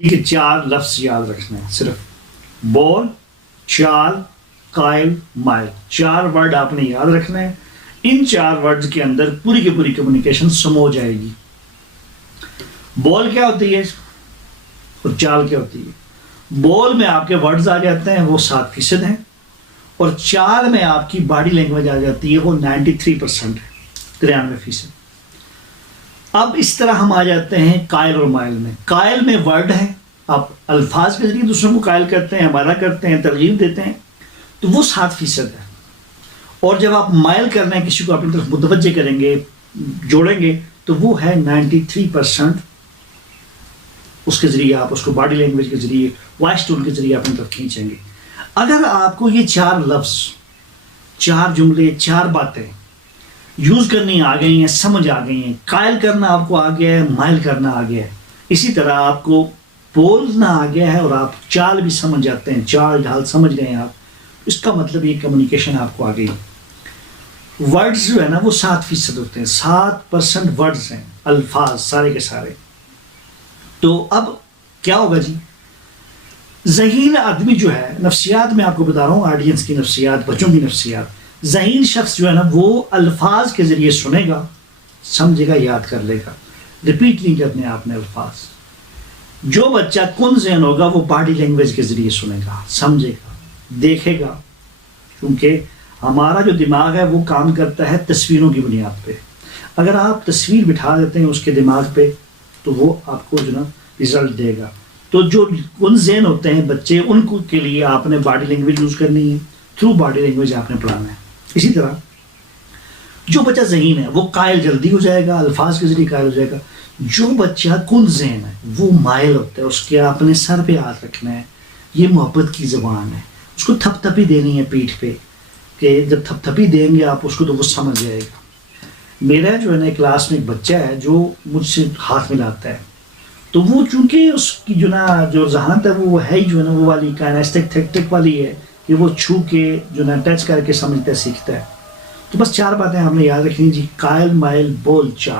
کہ 4 لفظ یاد رکھنا ہے صرف، بول، چال، قائل، مائل، 4 ورڈ آپ نے یاد رکھنا ہے. ان 4 ورڈز کے اندر پوری کی پوری کمیونیکیشن سمو جائے گی. بول کیا ہوتی ہے اور چال کیا ہوتی ہے؟ بول میں آپ کے ورڈز آ جاتے ہیں، وہ 7% ہیں، اور چال میں آپ کی باڈی لینگویج آ جاتی ہے، وہ 93% ہے، 93%. اب اس طرح ہم آ جاتے ہیں قائل اور مائل میں. قائل میں ورڈ ہے، آپ الفاظ کے ذریعے دوسروں کو قائل کرتے ہیں، ہمارا کرتے ہیں، ترغیب دیتے ہیں، تو وہ 7% ہے. اور جب آپ مائل کرنا ہے، کسی کو اپنی طرف متوجہ کریں گے، جوڑیں گے، تو وہ ہے 93%. اس کے ذریعے آپ اس کو باڈی لینگویج کے ذریعے، وائس ٹون کے ذریعے اپنی طرف کھینچیں گے. اگر آپ کو یہ 4 لفظ، 4 جملے، 4 باتیں یوز کرنی آ گئی ہیں، سمجھ آ گئی ہیں، قائل کرنا آپ کو آ گیا ہے، مائل کرنا آ گیا ہے، اسی طرح آپ کو بولنا آ گیا ہے اور آپ چال بھی سمجھ جاتے ہیں، چال ڈھال سمجھ گئے ہیں آپ، اس کا مطلب یہ کمیونیکیشن آپ کو آ گئی. ورڈز جو ہے نا وہ 7% ہوتے ہیں، 7% ورڈز ہیں، الفاظ سارے کے سارے. تو اب کیا ہوگا جی؟ ذہین آدمی جو ہے، نفسیات میں آپ کو بتا رہا ہوں، آڈینس کی نفسیات، بچوں کی نفسیات. ذہین شخص جو ہے نا وہ الفاظ کے ذریعے سنے گا، سمجھے گا، یاد کر لے گا، ریپیٹ نہیں کرنے آپ نے الفاظ. جو بچہ کن ذہن ہوگا وہ باڈی لینگویج کے ذریعے سنے گا، سمجھے گا، دیکھے گا، کیونکہ ہمارا جو دماغ ہے وہ کام کرتا ہے تصویروں کی بنیاد پہ. اگر آپ تصویر بٹھا دیتے ہیں اس کے دماغ پہ تو وہ آپ کو جو نا رزلٹ دے گا. تو جو کن ذہن ہوتے ہیں بچے، ان کو کے لیے آپ نے باڈی لینگویج یوز کرنی ہے، تھرو باڈی لینگویج آپ نے پڑھانا ہے. اسی طرح جو بچہ ذہین ہے وہ قائل جلدی ہو جائے گا، الفاظ کے ذریعے قائل ہو جائے گا. جو بچہ کن ذہن ہے وہ مائل ہوتا ہے، اس کے اپنے سر پہ ہاتھ رکھنا ہے، یہ محبت کی زبان ہے. اس کو تھپ تھپی دینی ہے پیٹھ پہ، کہ جب تھپ تھپی دیں گے آپ اس کو تو وہ سمجھ جائے گا. میرا جو ہے نا کلاس میں ایک بچہ ہے جو مجھ سے ہاتھ ملاتا ہے، تو وہ چونکہ اس کی جو نا جو ذہانت ہے وہ ہے ہی جو ہے نا وہ والی کائنیسٹک تھیکٹک والی ہے کہ وہ چھو کے جو نا ٹچ کر کے سمجھتا ہے، سیکھتا ہے. تو بس 4 باتیں آپ نے یاد رکھنی جی: قائل، مائل، بول، چال.